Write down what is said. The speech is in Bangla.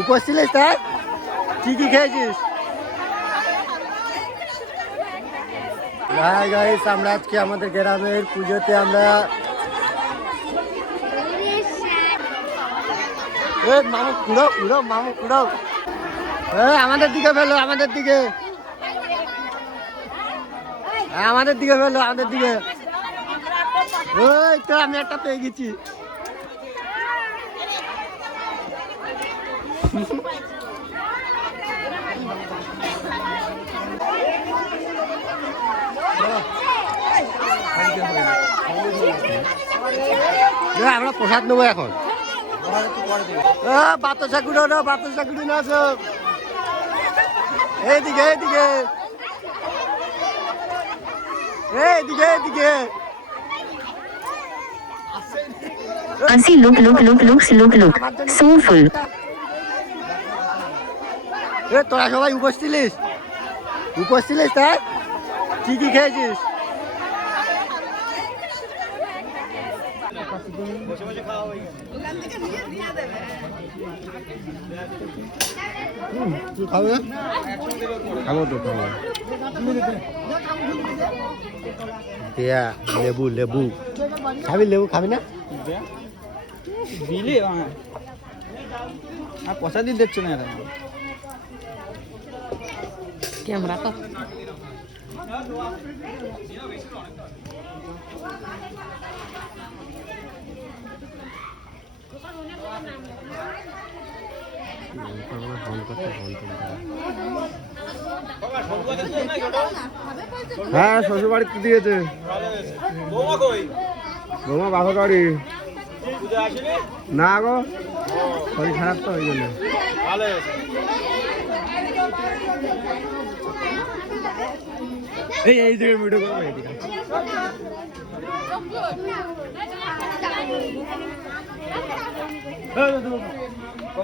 উপোস ছিলিস তাই? কি খেয়েছিস? হাই গাইস, আমরা আজকে আমাদের গ্রামের পুজোতে আমরা মামু কুড়ো কুড়ো মামু কুড়ো আমাদের দিকে ফেলো, আমাদের দিকে আমাদের দিকে ফেলো, আমাদের দিকে। ওই তো আমি একটা পেয়ে গেছি। আমরা প্রসাদ নেবো এখন। বাতাসা কুড়ো না, বাতাসা কুড়ি না সব এইদিকে এইদিকে এইদিকে এইদিকে। Asi look soulful. তোরা সবাই উপোস ছিলিস? উপোস ছিলিস তাই? কি খেয়েছিস? খাবো না? খাবো তো, খাবো। দেয়া লেবু লেবু খাবি? লেবু খাবি না? দিলে আর পয়সা দিয়ে দিচ্ছে না এরা। ক্যামেরা তো হ্যাঁ, শ্বশুর বাড়িতে দিয়েছে। বৌমা বাপের বাড়ি না গো, শরীর খারাপ তো ওই জন্য। এই জায়গায় ভিডিও করবো।